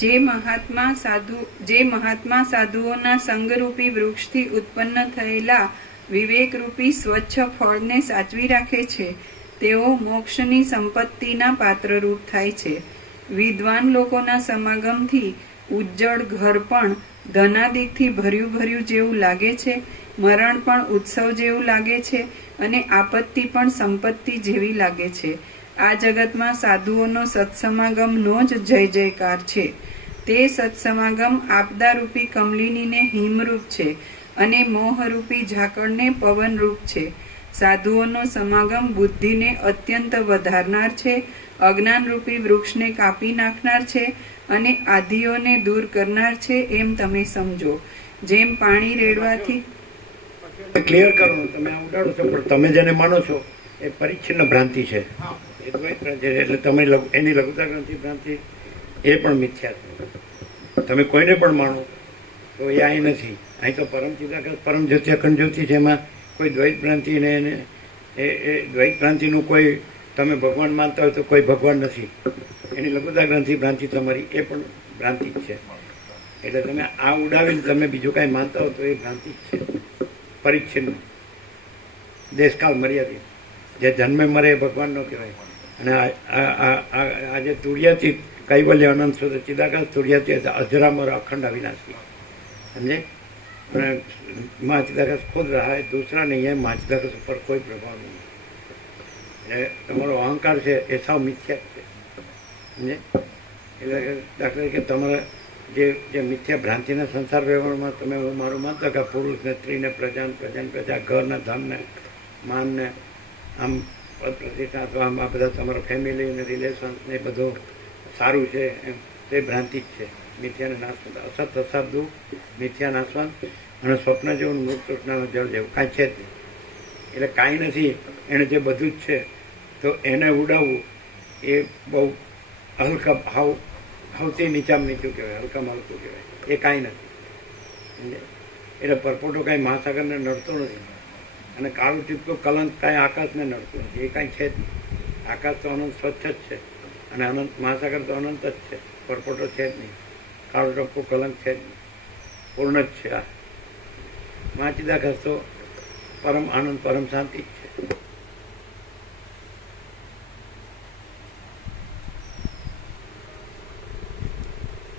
જે મહાત્મા સાધુઓના સંગરૂપી વૃક્ષથી ઉત્પન્ન થયેલા વિવેકરૂપી સ્વચ્છ ફળને સાચવી રાખે છે તેઓ મોક્ષની સંપત્તિના પાત્રરૂપ થાય છે. વિદ્વાન લોકોના સમાગમથી ઉજ્જળ ઘર પણ ધનાદિકથી ભર્યું ભર્યું જેવું લાગે છે, મરણ પણ ઉત્સવ જેવું લાગે છે અને આપત્તિ પણ સંપત્તિ જેવી લાગે છે. આ જગતમાં સાધુઓનો સત્સમાગમનો જ જય જયકાર છે. તે સત્સમાગમ આપદારૂપી કમલિનીને હિમરૂપ છે અને મોહરૂપી ઝાકળને પવનરૂપ છે. સાધુઓનો સમાગમ બુદ્ધિને અત્યંત વધારનાર છે, અજ્ઞાનરૂપી વૃક્ષને કાપી નાખનાર છે અને આધિઓને દૂર કરનાર છે એમ તમે સમજો. જેમ પાણી રેડવાથી ક્લિયર કરો, તમે ઉડાડો છો પણ તમે જેને માનો છો એ પરિચ્છિન્ન ભ્રાંતિ છે, એટલે તમે એની લઘુતા ગ્રંથિ ભ્રાંતિ એ પણ મિથ્યા છે. તમે કોઈને પણ માનો તો એ અહીં નથી. અહીં તો પરમ ચિદાકાશ પરમ જ્યોતિ અખંડ જ્યોતિ છે. એમાં કોઈ દ્વૈત ભ્રાંતિ ને એ દ્વૈત ભ્રાંતિનું કોઈ તમે ભગવાન માનતા હોય તો કોઈ ભગવાન નથી. એની લઘુતા ગ્રંથિ ભ્રાંતિ તમારી એ પણ ભ્રાંતિ જ છે. એટલે તમે આ ઉડાવીને તમે બીજું કાંઈ માનતા હો તો એ ભ્રાંતિ જ છે, પરિચ્છિન્ન, દેશકાળ મર્યાદિત. જે જન્મે મરે એ ભગવાન નો કહેવાય. અને આજે તુર્યાતીત કૈવલ્ય અનંત શુદ્ધ ચિદાકાશ તુર્યાતીત અજરામર અખંડ અવિનાશી, સમજે. અને મા ચિદાકાશ ખુદ રહા है, दूसरा नहीं है. મા ચિદાકાશ ઉપર કોઈ પ્રભાવ નહીં. એટલે તમારો અહંકાર છે એ સાવ મિથ્યા છે, સમજે. એટલે દાખલા તરીકે તમારા જે મિથ્યા ભ્રાંતિના સંસાર વ્યવહારમાં તમે મારું માનતા કે પુરુષને સ્ત્રીને પ્રજા ઘરને ધનને માનને આમ પ્રતિષ્ઠા અથવા આમ આ બધા તમારા ફેમિલી અને રિલેશન્સ ને બધું સારું છે એમ, તે ભ્રાંતિ જ છે. મિથ્યાને નાશવંત અસત અસાધુ મિથ્યા નાશવંત અને સ્વપ્ન જેવું મૃત તૃષ્ણાનું જળ જેવું કાંઈ છે જ નહીં. એટલે કાંઈ નથી, એને જે બધું જ છે તો એને ઉડાવવું એ બહુ હલકા સૌથી નીચામાં નીચું કહેવાય, હલકામાં હલકું કહેવાય. એ કાંઈ નથી. એટલે પરપોટો કાંઈ મહાસાગરને નડતો નથી અને કાળું ટીપકું કલંક કાંઈ આકાશને નડતું નથી. એ કાંઈ છે જ નહીં. આકાશ તો અનંત સ્વચ્છ જ છે અને અનંત મહાસાગર તો અનંત જ છે. પરપોટો છે જ નહીં, કાળું ટીપકું કલંક છે જ નહીં, પૂર્ણ જ છે. આ મહાચિદાકાશ તો પરમ આનંદ પરમ શાંતિ જ છે.